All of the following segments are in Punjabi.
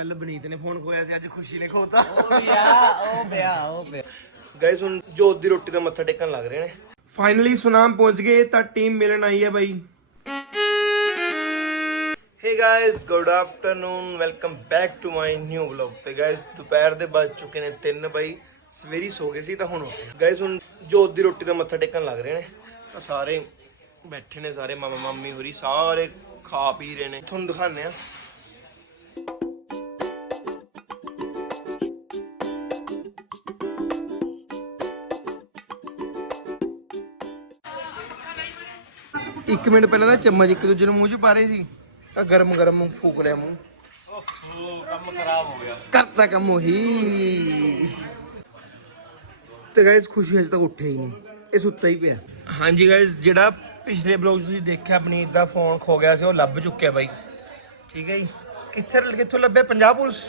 ਕੱਲ ਬਨੀਤ ਨੇ ਫੋਨ ਖੋਇਆ ਸੀ ਅੱਜ ਖੁਸ਼ੀ ਨੇ ਖੋਤਾ। ਉਹ ਪਿਆ ਉਹ ਪਿਆ ਉਹ ਪਿਆ ਗਾਇਸ ਹੁਣ ਜੋਤ ਦੀ ਰੋਟੀ ਦਾ ਮੱਥਾ ਟੇਕਣ ਲੱਗ ਰਹੇ ਨੇ। ਫਾਈਨਲੀ ਸੁਨਾਮ ਪਹੁੰਚ ਗਏ ਤਾਂ ਟੀਮ ਮਿਲਣ ਆਈ ਹੈ ਬਾਈ। Hey guys good afternoon welcome back to my new vlog ਤੇ ਗਾਇਸ ਦੁਪਹਿਰ ਦੇ ਵੱਜ ਚੁੱਕੇ ਨੇ 3 ਬਾਈ ਸਵੇਰੀ ਸੋ ਗਏ ਸੀ ਤਾਂ ਹੁਣ ਗਾਇਸ ਹੁਣ ਜੋਤ ਦੀ ਰੋਟੀ ਦਾ ਮੱਥਾ ਟੇਕਣ ਲੱਗ ਰਹੇ ਨੇ ਤਾਂ ਸਾਰੇ ਬੈਠੇ ਨੇ ਸਾਰੇ ਮਾਮਾ ਮਾਮੀ ਹੋਰੀ ਸਾਰੇ ਖਾ ਪੀ ਰਹੇ ਨੇ। ਤੁਹਾਨੂੰ ਦਿਖਾਣੇ ਆ ਇੱਕ ਮਿੰਟ ਪਹਿਲਾਂ ਤਾਂ ਚਮਚ ਇੱਕ ਦੂਜੇ ਨੂੰ ਮੂੰਹ 'ਚ ਪਾ ਰਹੇ ਸੀ। ਤਾਂ ਗਰਮ ਗਰਮ ਫੂਕ ਲਿਆ ਮੂੰਹ। ਕੰਮ ਖਰਾਬ ਹੋ ਗਿਆ ਕਰਤਾ ਕੰਮ ਉਹੀ। ਤੇ ਗਾਇਸ ਖੁਸ਼ੀ ਹਜੇ ਤੱਕ ਉੱਠਿਆ ਹੀ ਨਹੀਂ। ਇਹ ਸੁੱਤਾ ਹੀ ਪਿਆ। ਹਾਂਜੀ ਗਾਇਸ ਜਿਹੜਾ ਪਿਛਲੇ ਬਲੌਗ ਤੁਸੀਂ ਦੇਖਿਆ ਆਪਣੀ ਦਾ ਫੋਨ ਖੋ ਗਿਆ ਸੀ, ਉਹ ਲੱਭ ਚੁੱਕਿਆ ਬਾਈ। ਠੀਕ ਹੈ ਜੀ? ਕਿੱਥੇ ਕਿੱਥੋਂ ਲੱਭਿਆ Punjab police?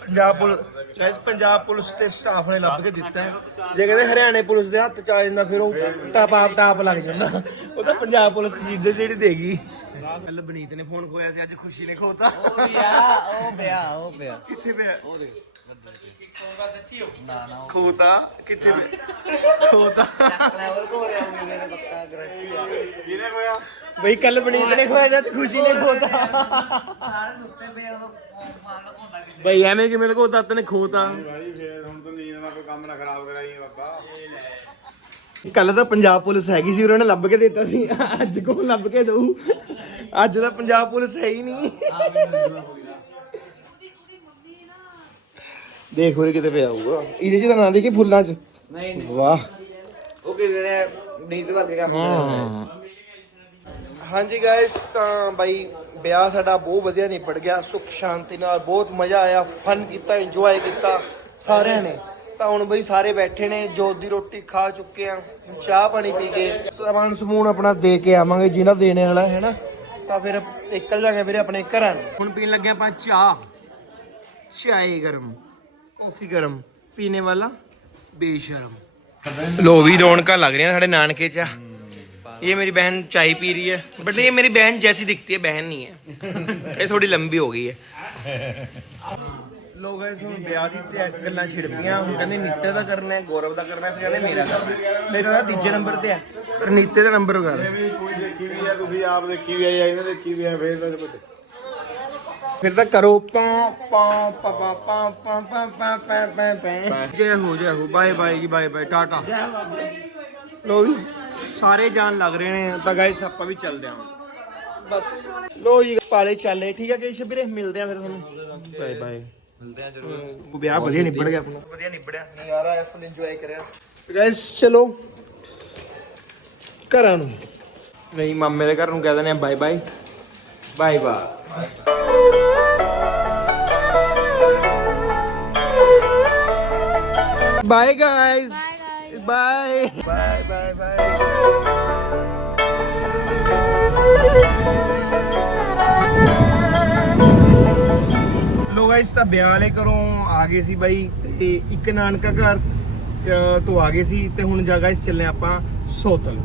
Punjab police. Guys Punjab police ਤੇ ਸਟਾਫ ਨੇ ਲੱਭ ਕੇ ਦਿੱਤਾ ਹੈ। ਜੇ ਕਹਿੰਦੇ ਹਰਿਆਣੇ ਪੁਲਿਸ ਦੇ ਹੱਥ ਚ ਆ ਜਾਂਦਾ ਫਿਰ ਉਹ ਟਾਪ ਆਪ ਟਾਪ ਲੱਗ ਜਾਂਦਾ। ਉਹ ਤਾਂ ਪੰਜਾਬ ਪੁਲਿਸ ਜਿਹੜੀ ਜਿਹੜੀ ਦੇਗੀ। ਕੱਲ ਬਨੀਤ ਨੇ ਫੋਨ ਖੋਇਆ ਸੀ ਅੱਜ ਖੁਸ਼ੀ ਨੇ ਖੋਤਾ। ਉਹ ਪਿਆ ਉਹ ਪਿਆ ਉਹ ਪਿਆ। ਕਿੱਥੇ ਪਿਆ? ਉਹ ਦੇਖ। ਨਾ ਨਾ ਖੋਤਾ? ਕਿੱਥੇ ਖੋਤਾ। ਲੈਵਲ ਕੋ ਰਿਹਾ ਮੇਰੇ ਪੱਕਾ ਗਰੰਟੀ ਆ। ਕਿਹਨੇ ਖੋਇਆ? ਬਈ ਕੱਲ ਬਨੀਤ ਨੇ ਖੋਇਆ ਤੇ ਖੁਸ਼ੀ ਨੇ ਖੋਤਾ। ਸਾਰੇ ਸੁੱਤੇ ਬਈ ਐਵੇਂ ਕਿ ਮੇਰੇ ਕੋਲ ਤੱਤ ਨੇ ਖੋਤਾ। ਭਾਈ ਫੇਰ ਹੁਣ ਤਾਂ ਨੀਂਦ ਨਾਲ ਕੋਈ ਕੰਮ ਨਾ ਖਰਾਬ ਕਰਾਈ ਬਾਬਾ। ਕੱਲ ਤਾਂ ਪੰਜਾਬ ਪੁਲਿਸ ਹੈਗੀ ਸੀ ਉਹਨਾਂ ਨੇ ਲੱਭ ਕੇ ਦਿੱਤਾ ਸੀ। ਅੱਜ ਕੋਲ ਲੱਭ ਕੇ ਦਊ? ਅੱਜ ਤਾਂ ਪੰਜਾਬ ਪੁਲਿਸ ਹੈ ਹੀ ਨਹੀਂ। ਦੇਖ ਹੋਰੇ ਕਿਤੇ ਪਿਆ ਹੋਊਗਾ। ਇਹਦੇ ਚ ਤਾਂ ਨਾ ਦੇਖੀ ਫੁੱਲਾਂ ਚ। ਨਹੀਂ ਵਾਹ। ਉਹ ਕਿਸੇ ਨੇ ਨੀਂਦ ਵਰਗੇ ਕੰਮ ਹਾਂਜੀ ਗਾਇਸ ਤਾਂ ਬਾਈ ਵਿਆਹ ਸਾਡਾ ਬਹੁਤ ਵਧੀਆ ਨਿਪਟ ਗਿਆ, ਸੁਖ ਸ਼ਾਂਤੀ ਨਾਲ, ਬਹੁਤ ਮਜ਼ਾ ਆਇਆ ਫਨ ਕੀਤਾ ਇੰਜੋਏ ਕੀਤਾ ਸਾਰਿਆਂ ਨੇ। ਤਾਂ ਹੁਣ ਬਈ ਸਾਰੇ ਬੈਠੇ ਨੇ, ਜੋਤ ਦੀ ਰੋਟੀ ਖਾ ਚੁੱਕੇ ਆ ਚਾਹ ਪਾਣੀ ਪੀ ਕੇ ਸਮਾਨ ਸਮੂਨ ਆਪਣਾ ਦੇ ਕੇ ਆਵਾਂਗੇ, ਜਿਹਨਾਂ ਦੇਣੇ ਵਾਲਾ ਹੈ ਨਾ ਤਾਂ ਫਿਰ ਨਿਕਲ ਜਾਗੇ ਵੀਰੇ ਆਪਣੇ ਘਰਾਂ ਨੂੰ। ਹੁਣ ਪੀਣ ਲੱਗੇ ਆਪਾਂ ਚਾਹ। ਚਾਏ ਗਰਮ, ਕਾਫੀ ਗਰਮ, ਪੀਣੇ ਵਾਲਾ ਬੇਸ਼ਰਮ। ਲੋ ਵੀ ਰੌਣਕਾਂ ਲੱਗ ਰਹੀਆਂ ਸਾਡੇ ਨਾਨਕੇ ਚ। ये मेरी बहन चाय पी रही है बट ये मेरी बहन जैसी दिखती है बहन नहीं है ये थोड़ी लंबी हो गई है ਲੋਕ ਇਸ ਨੂੰ ਵਿਆਹ ਦੀ ਤੇ ਗੱਲਾਂ ਛਿੜਪੀਆਂ ਹੁਣ ਕਹਿੰਦੇ ਨੀਤੇ ਦਾ ਕਰਨਾ ਹੈ ਗੌਰਵ ਦਾ ਕਰਨਾ ਹੈ ਫਿਰ ਕਹਿੰਦੇ ਮੇਰਾ ਕਰਨਾ ਹੈ। ਮੇਰਾ ਤਾਂ ਤੀਜੇ ਨੰਬਰ ਤੇ ਹੈ ਪਰ ਨੀਤੇ ਦਾ ਨੰਬਰ ਕਰ ਵੀ ਕੋਈ ਦੇਖੀ ਵੀ ਆ ਤੁਸੀਂ ਆਪ ਦੇਖੀ ਵੀ ਆ ਇਹਨਾਂ ਦੇਖੀ ਵੀ ਆ ਫੇਰ ਤਾਂ ਕੁਝ ਫਿਰ ਤਾਂ ਕਰੋ ਪਾ ਪਾ ਪਾ ਪਾ ਪਾ ਪਾ ਪਾ ਪਾ ਪਾ ਪਾ ਪਾ ਜੈ ਹੋ ਜੈ ਹੋ ਬਾਏ ਬਾਏ ਜੀ ਬਾਏ ਬਾਏ ਟਾਟਾ ਲੋ ਜੀ ਸਾਰੇ ਜਾਣ ਲੱਗ ਰਹੇ ਨੇ ਤਾਂ ਗਾਇਸ ਆਪਾਂ ਵੀ ਚੱਲਦੇ ਆਂ ਬਸ। ਲੋ ਜੀ ਪਾਲੇ ਚੱਲੇ। ਠੀਕ ਹੈ ਕਿ ਸ਼ਬੀਰੇ ਮਿਲਦੇ ਆ ਫਿਰ ਤੁਹਾਨੂੰ। Bye bye. ਮਿਲਦੇ ਆ ਜ਼ਰੂਰ। ਵਿਆਹ ਵਧੀਆ ਨਿਬੜ ਗਿਆ ਆਪਣਾ। ਵਧੀਆ ਨਿਬੜਿਆ। ਨਜ਼ਾਰਾ ਆਇਆ ਫੁੱਲ ਇੰਜੋਏ ਕਰਿਆ। ਗਾਇਸ ਚਲੋ। ਘਰਾਂ ਨੂੰ। ਨਹੀਂ ਮਾਮੇ ਦੇ ਘਰ ਨੂੰ ਕਹਿ ਦਿੰਦੇ ਆ bye bye bye bye bye guys bye bye bye bye ਲੋ ਗਾਇਸ ਤਾਂ ਵਿਆਹ ਵਾਲੇ ਘਰੋਂ ਆ ਗਏ ਸੀ ਬਾਈ ਤੇ ਇੱਕ ਨਾਨਕਾ ਘਰ ਚ ਤੋਂ ਆ ਗਏ ਸੀ ਤੇ ਹੁਣ ਜਾ ਗਾਇਸ ਚੱਲੇ ਆਪਾਂ ਸੋਤਲ।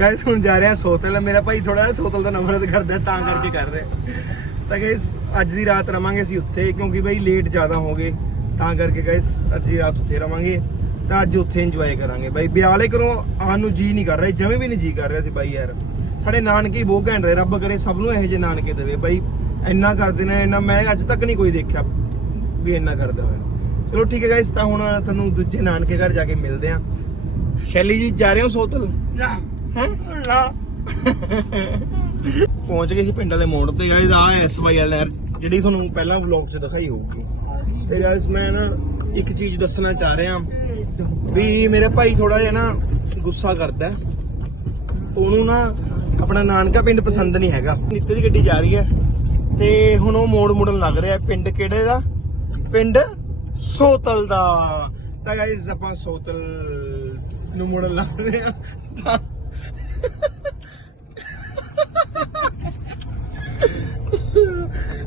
ਗਾਇਸ ਹੁਣ ਜਾ ਰਿਹਾ ਸੋਤਲ। ਮੇਰਾ ਭਾਈ ਥੋੜਾ ਜਿਹਾ ਸੋਤਲ ਦਾ ਨਫ਼ਰਤ ਕਰਦਾ ਤਾਂ ਕਰਕੇ ਕਰ ਰਿਹਾ। ਤਾਂ ਗਾਇਸ ਅੱਜ ਦੀ ਰਾਤ ਰਵਾਂਗੇ ਅਸੀਂ ਉੱਥੇ ਕਿਉਂਕਿ ਬਾਈ ਲੇਟ ਜ਼ਿਆਦਾ ਹੋ ਗਏ ਤਾਂ ਕਰਕੇ ਗਾਇਸ ਅੱਜ ਰਾਤ ਉੱਥੇ ਰਵਾਂਗੇ। ਤਾਂ ਅੱਜ ਉੱਥੇ ਇੰਜੋਏ ਕਰਾਂਗੇ। ਬਾਈ ਵਾਲੇ ਘਰੋਂ ਆਉਣ ਨੂੰ ਜੀ ਨਹੀਂ ਕਰ ਰਿਹਾ ਜਵੇਂ ਵੀ ਨਹੀਂ ਜੀ ਕਰ ਰਿਹਾ ਸੀ ਬਾਈ ਯਾਰ। ਸਾਡੇ ਨਾਨਕੇ ਬਹੁਤ ਘੈਂਟ ਰਹੇ ਰੱਬ ਕਰੇ ਸਭ ਨੂੰ ਇਹੋ ਜਿਹੇ ਨਾਨਕੇ ਦੇਵੇ। ਬਾਈ ਇੰਨਾ ਕਰਦੇ ਨੇ ਇੰਨਾ ਮੈਂ ਅੱਜ ਤੱਕ ਨਹੀਂ ਕੋਈ ਦੇਖਿਆ ਵੀ ਇੰਨਾ ਕਰਦਾ ਹੋਇਆ। ਚਲੋ ਠੀਕ ਹੈ ਗਾਇਸ ਤਾਂ ਹੁਣ ਤੁਹਾਨੂੰ ਦੂਜੇ ਨਾਨਕੇ ਘਰ ਜਾ ਕੇ ਮਿਲਦੇ ਆਂ ਸ਼ੈਲੀ ਜੀ ਜਾ ਰਹੇ ਹੋ ਸੋਤਲ? ਨਾ। ਹੈ? ਨਾ। ਪਹੁੰਚ ਗਏ ਸੀ ਪਿੰਡਾਂ ਦੇ ਮੋੜ ਤੇ ਗਾਇਸ ਆ ਐਸ ਵਾਈ ਐਲ ਆਰ ਜਿਹੜੀ ਤੁਹਾਨੂੰ ਪਹਿਲਾਂ ਵਲੌਗ 'ਚ ਦਿਖਾਈ ਹੋਊਗੀ। ਤੇ ਗਾਇਸ ਮੈਂ ਨਾ ਇੱਕ ਚੀਜ਼ ਦੱਸਣਾ ਚਾਹ ਰਿਹਾ। ਵੀ ਮੇਰੇ ਭਾਈ ਥੋੜਾ ਜਿਹਾ ਨਾ ਗੁੱਸਾ ਕਰਦਾ ਉਹਨੂੰ ਨਾ ਆਪਣਾ ਨਾਨਕਾ ਪਿੰਡ ਪਸੰਦ ਨਹੀਂ ਹੈਗਾ। ਨਿੱਤੇ ਦੀ ਗੱਡੀ ਜਾ ਰਹੀ ਹੈ ਤੇ ਹੁਣ ਉਹ ਮੋੜ ਮੁੜਨ ਲੱਗ ਰਿਹਾ ਪਿੰਡ ਕਿਹੜੇ ਦਾ? ਪਿੰਡ ਸੋਤਲ ਦਾ। ਤਾਂ ਗਾਇਸ ਆਪਾਂ ਸੋਤਲ ਨੂੰ ਮੁੜਨ ਲੱਗ ਰਹੇ ਆ ਤਾਂ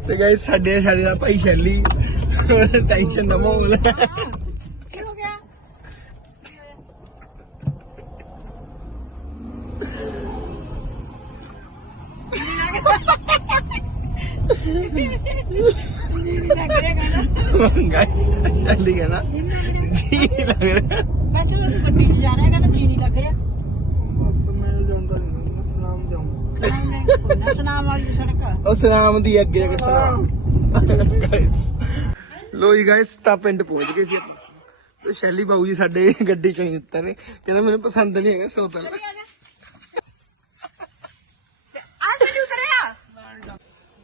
ਤੇ ਗਾਇਸ ਸਾਡੇ ਸਾਡੇ ਦਾ ਭਾਈ ਸ਼ੈਲੀ टेंशन ना मांग ले हो गया ਚਲੀ ਗਿਆ ਨਾ ਜੀ ਲੱਗ ਰਿਹਾ ਮੈਂ ਚਲੋ ਗੱਡੀ ਜਾ ਰਿਹਾ ਕਹਿੰਦਾ ਜੀ ਨਹੀਂ ਲੱਗ ਰਿਹਾ ਮੈਂ ਜਾਂਦਾ ਨਹੀਂ ਸਨਾਮ ਜਾਉਂ ਸਨਾਮ ਵਾਲੀ ਸੜਕ ਉਹ ਸਨਾਮ ਦੀ ਅੱਗੇ ਜਾ ਕੇ ਸਨਾਮ। ਗਾਇਸ ਲੋ ਜੀ ਗਾਇਸ ਤਾਂ ਪਿੰਡ ਪਹੁੰਚ ਗਏ ਸੀ ਤੇ ਸ਼ੈਲੀ ਬਾਬੂ ਜੀ ਸਾਡੇ ਗੱਡੀ ਚੋਂ ਹੀ ਉਤਰੇ। ਕਹਿੰਦਾ ਮੈਨੂੰ ਪਸੰਦ ਨਹੀਂ ਹੈਗਾ ਸੋਤਲ। ਆ ਗੱਡੀ ਉਤਰਿਆ?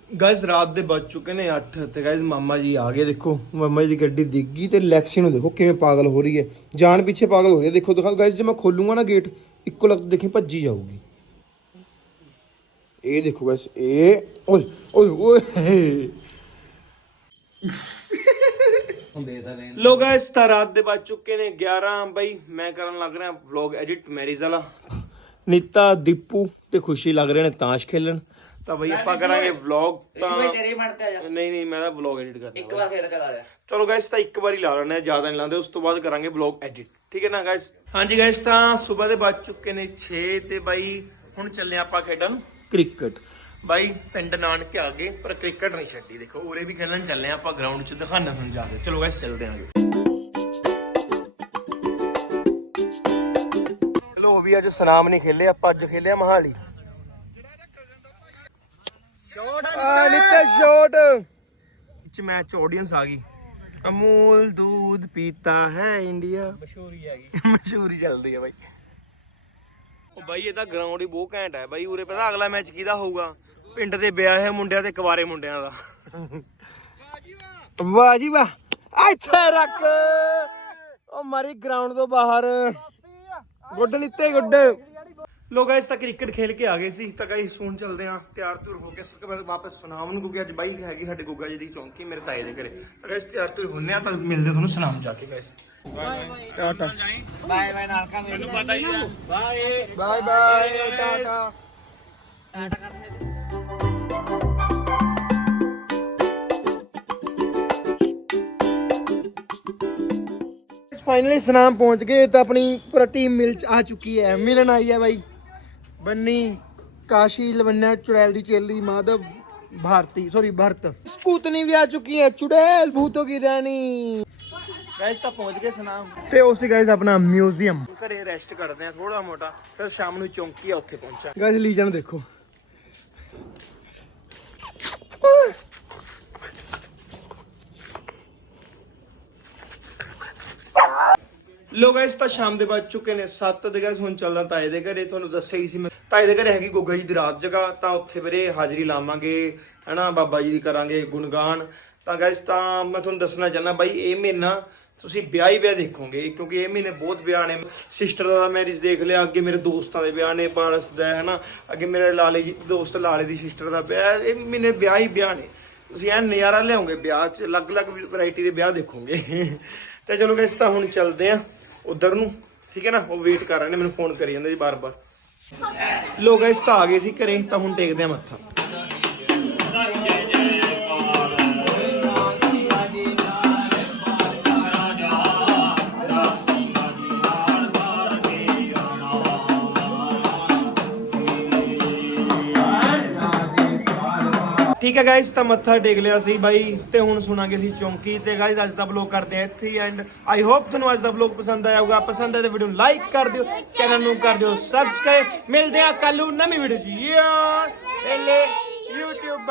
ਗਾਇਸ ਰਾਤ ਦੇ ਵੱਜ ਚੁੱਕੇ ਨੇ 8 ਤੇ ਗਾਇਸ ਮਾਮਾ ਜੀ ਆ ਗਏ ਦੇਖੋ। ਮਾਮਾ ਜੀ ਦੀ ਗੱਡੀ ਡਿੱਗੀ ਤੇ ਲੈਕਸੀ ਨੂੰ ਦੇਖੋ ਕਿਵੇਂ ਪਾਗਲ ਹੋ ਰਹੀ ਹੈ। ਜਾਨ ਪਿੱਛੇ ਪਾਗਲ ਹੋ ਰਹੀ ਹੈ। ਦੇਖੋ ਦਿਖਾਓ ਗਾਇਸ ਜੇ ਮੈਂ ਖੋਲੂੰਗਾ ਨਾ ਗੇਟ ਇੱਕੋ ਲੱਗ ਦੇਖੀ ਭੱਜੀ ਜਾਊਗੀ। ਇਹ ਦੇਖੋ ਗਾਇਸ ਇਹ ਓਏ ਓਏ ਓਏ। ਲੋ ਗਾਇਸ ਤਾਂ ਰਾਤ ਦੇ ਵੱਜ ਚੁੱਕੇ ਨੇ 11 ਬਈ ਮੈਂ ਕਰਨ ਲੱਗ ਰਿਹਾ ਵਲੌਗ ਐਡਿਟ ਮੈਰਿਜ ਵਾਲਾ। ਨੀਤਾ ਦੀਪੂ ਤੇ ਖੁਸ਼ੀ ਲੱਗ ਰਹੇ ਨੇ ਤਾਸ਼ ਖੇਲਣ। ਤਾਂ ਬਈ ਆਪਾਂ ਕਰਾਂਗੇ ਵਲੌਗ ਤਾਂ ਭਾਈ ਤੇਰੇ ਬਣਤੇ ਆ ਜਾ। ਨਹੀਂ ਨਹੀਂ ਮੈਂ ਤਾਂ ਵਲੌਗ ਐਡਿਟ ਇੱਕ ਕਰਨਾ ਵਾਰ ਖੇਡ ਕੇ ਲਾ ਜਾ ਚਲੋ ਗਾਇਸ ਤਾਂ ਇੱਕ ਵਾਰੀ ਲਾ ਲੈਣੇ ਆ ਜ਼ਿਆਦਾ ਨਹੀਂ ਲਾਉਂਦੇ ਉਸ ਤੋਂ ਬਾਅਦ ਕਰਾਂਗੇ ਵਲੌਗ ਐਡਿਟ ਠੀਕ ਹੈ ਨਾ ਗਾਇਸ ਹਾਂਜੀ ਗਾਇਸ ਤਾਂ ਸਵੇਰ ਦੇ ਵੱਜ ਚੁੱਕੇ ਨੇ 6 ਤੇ ਬਾਈ ਹੁਣ ਚੱਲੇ ਆਪਾਂ ਖੇਡਣ ਕ੍ਰਿਕਟ। ਬਾਈ ਪਿੰਡ ਨਾਨਕੇ ਆ ਗਏ ਪਰ ਕ੍ਰਿਕਟ ਨਹੀਂ ਛੱਡੀ। ਦੇਖੋ ਉਰੇ ਵੀ ਖੇਡਣ ਚੱਲੇ ਆਪਾਂ ਗਰਾਊਂਡ 'ਚ ਦਿਖਾਣਾ ਤੁਹਾਨੂੰ ਜਾ ਕੇ। ਚਲੋ ਗਾਇਸ ਚੱਲਦੇ ਆਂਗੇ ਚਲੋ ਵੀ ਅੱਜ ਸਨਾਮ ਨਹੀਂ ਖੇਲੇ ਆਪਾਂ ਅੱਜ ਖੇਲਿਆ ਮਹਾਲੀ। ਸ਼ਾਟ ਆ ਨਿੱਕਾ ਗਈ। ਅਮੂਲ ਦੁੱਧ ਪੀਤਾ ਹੈ ਇੰਡੀਆ ਮਸ਼ਹੂਰੀ ਆ ਗਈ। ਮਸ਼ਹੂਰੀ ਚੱਲਦੀ ਆ ਬਾਈ। ਉਹ ਬਾਈ ਇਹ ਤਾਂ ਗਰਾਊਂਡ ਹੀ ਬਹੁਤ ਘੈਂਟ ਹੈ। ਬਾਈ ਉਰੇ ਪਤਾ ਅਗਲਾ ਮੈਚ ਕਿਹਦਾ ਹੋਊਗਾ? ਪਿੰਡ ਦੇ ਵਿਆਹ ਹੈ ਮੁੰਡਿਆਂ ਤੇ ਕੁਵਾਰੇ ਮੁੰਡਿਆਂ ਦਾ। ਵਾਹ ਜੀ ਵਾਹ। ਇੱਥੇ ਰੱਖ। ਉਹ ਮਾਰੀ ਗਰਾਊਂਡ ਤੋਂ ਬਾਹਰ। ਗੁੱਡ ਨਿੱਤੇ ਗੁੱਡ। ਲੋ ਗਾਇਸ ਤਾਂ ਕ੍ਰਿਕਟ ਖੇਲ ਕੇ ਆ ਗਏ ਸੀ। ਤਾਂ ਗਾਇਸ ਹੁਣ ਚੱਲਦੇ ਆ ਤਿਆਰ ਤੁਰ ਹੋ ਕੇ। ਸਕ ਵਾਪਸ ਸੁਨਾਮ ਨੂੰ ਕਿਉਂਕਿ ਅੱਜ ਬਾਈ ਹੈਗੀ ਸਾਡੇ ਗੁੱਗਾ ਜੀ ਦੀ ਚੌਂਕੀ ਮੇਰੇ ਤਾਏ ਦੇ ਘਰੇ। ਤਾਂ ਗਾਇਸ ਤਿਆਰ ਤੁਰ ਹੁੰਨੇ ਆ ਤਾਂ ਮਿਲਦੇ ਤੁਹਾਨੂੰ ਸੁਨਾਮ ਜਾ ਕੇ ਗਾਇਸ ਟਾਟਾ ਬਾਏ ਬਾਏ ਨਾਲਕਾ ਮੈਨੂੰ ਪਤਾ ਹੀ ਆ। Bye bye bye tata finally Sunam ਪਹੁੰਚ ਗਏ ਤਾਂ ਆਪਣੀ ਪੂਰਾ ਟੀਮ ਮਿਲ ਆ ਚੁੱਕੀ ਹੈ। ਮਿਲਣ ਆਈ ਹੈ ਬਾਈ। ਬੰਨੀ ਕਾਸ਼ੀ ਲਵੰਨਾ ਚੁੜੈਲ ਦੀ ਚੇਲੀ ਮਾਧਵ ਭਾਰਤੀ ਸੌਰੀ ਭਰਤ। ਸਪੂਤਨੀ ਵੀ ਆ ਚੁੱਕੀ ਹੈ। ਚੁੜੈਲ ਭੂਤੋ ਕੀ ਰਾਣੀ। ਗਾਇਸ ਤਾਂ ਪਹੁੰਚ ਗਏ ਸਨਾਮ। ਤੇ ਉਸ ਗਾਇਸ ਆਪਣਾ ਮਿਊਜ਼ੀਅਮ ਘਰੇ ਰੈਸਟ ਕਰਦੇ ਆ ਥੋੜਾ ਮੋਟਾ ਫਿਰ ਸ਼ਾਮ ਨੂੰ ਚੌਂਕੀ ਆ ਉੱਥੇ ਪਹੁੰਚਾ ਗਾਇਸ ਲੀਜਣ ਦੇਖੋ। ਲੋ ਗਾਇਸ ਤਾਂ ਸ਼ਾਮ ਦੇ ਵੱਜ ਚੁੱਕੇ ਨੇ 7 ਦੇ ਗਾਇਸ ਹੁਣ ਚੱਲਦਾ ਤਾਏ ਦੇ ਘਰੇ, ਤੁਹਾਨੂੰ ਦੱਸਿਆ ਹੀ ਸੀ ਮੈਂ। ਤਾਏ ਦੇ ਘਰੇ ਹੈਗੀ ਗੋਗਾ ਜੀ ਦੀ ਰਾਤ ਜਗ੍ਹਾ, ਤਾਂ ਉੱਥੇ ਵੀਰੇ ਹਾਜ਼ਰੀ ਲਾਵਾਂਗੇ, ਹਨਾ, ਬਾਬਾ ਜੀ ਦੀ ਕਰਾਂਗੇ ਗੁਣਗਾਨ। ਤਾਂ ਗਾਇਸ ਤਾਂ ਮੈਂ ਤੁਹਾਨੂੰ ਦੱਸਣਾ ਚਾਹੁੰਦਾ ਬਾਈ, ਇਹ ਮਹੀਨਾ ਤੁਸੀਂ ਵਿਆਹ ਹੀ ਵਿਆਹ ਦੇਖੋਗੇ, ਕਿਉਂਕਿ ਇਹ ਮਹੀਨੇ ਬਹੁਤ ਵਿਆਹ ਨੇ। ਸਿਸਟਰ ਦਾ ਮੈਰਿਜ ਦੇਖ ਲਿਆ, ਅੱਗੇ ਮੇਰੇ ਦੋਸਤਾਂ ਦੇ ਵਿਆਹ ਨੇ, ਪਾਰਸ ਦਾ ਹੈ ਨਾ ਅੱਗੇ ਮੇਰੇ ਲਾਲੇ ਜੀ, ਦੋਸਤ ਲਾਲੇ ਦੀ ਸਿਸਟਰ ਦਾ ਵਿਆਹ, ਇਹ ਮਹੀਨੇ ਵਿਆਹ ਹੀ ਵਿਆਹ ਨੇ। ਤੁਸੀਂ ਐਨ ਨਜ਼ਾਰਾ ਲਿਆਓਗੇ ਵਿਆਹ 'ਚ, ਅਲੱਗ-ਅਲੱਗ ਵੈਰਾਈਟੀ ਦੇ ਵਿਆਹ ਦੇਖੋਗੇ। ਤੇ ਚਲੋ ਗਾਇਸ ਤਾਂ ਹੁਣ ਚੱਲਦੇ ਆ। ਉਧਰ ਨੂੰ, ਠੀਕ ਹੈ ਨਾ? ਉਹ ਵੇਟ ਕਰ ਰਹੇ ਨੇ, ਮੈਨੂੰ ਫੋਨ ਕਰੀ ਜਾਂਦੇ ਜੀ ਬਾਰ-ਬਾਰ। ਲੋ ਗਾਇਸ ਤਾਂ ਆ ਗਏ ਸੀ ਘਰੇ, ਤਾਂ ਹੁਣ ਟੇਕਦੇ ਆ ਮੱਥਾ। ਹੈ ਗਾਇਸ ਤਾਂ ਮੱਥਾ ਟੇਕ ਲਿਆ ਸੀ ਬਾਈ ਤੇ ਹੁਣ ਸੁਣਾਂਗੇ ਅਸੀਂ ਚੌਂਕੀ ਤੇ ਗਾਇਸ ਅੱਜ ਦਾ ਵਲੌਗ ਕਰਦੇ ਆ ਇੱਥੇ ਐਂਡ ਆਈ ਹੋਪ ਤੁਹਾਨੂੰ ਅੱਜ ਦਾ ਵਲੌਗ ਪਸੰਦ ਆਇਆ ਹੋਊਗਾ। ਪਸੰਦ ਆਇਆ ਤਾਂ ਵੀਡੀਓ ਨੂੰ ਲਾਈਕ ਕਰ ਦਿਓ ਚੈਨਲ ਨੂੰ ਕਰ ਦਿਓ ਸਬਸਕ੍ਰਾਈਬ ਮਿਲਦੇ ਆ ਕੱਲੂ ਨਵੀਂ ਵੀਡੀਓ 'ਚ। ਯਾਰ ਪਹਿਲੇ YouTube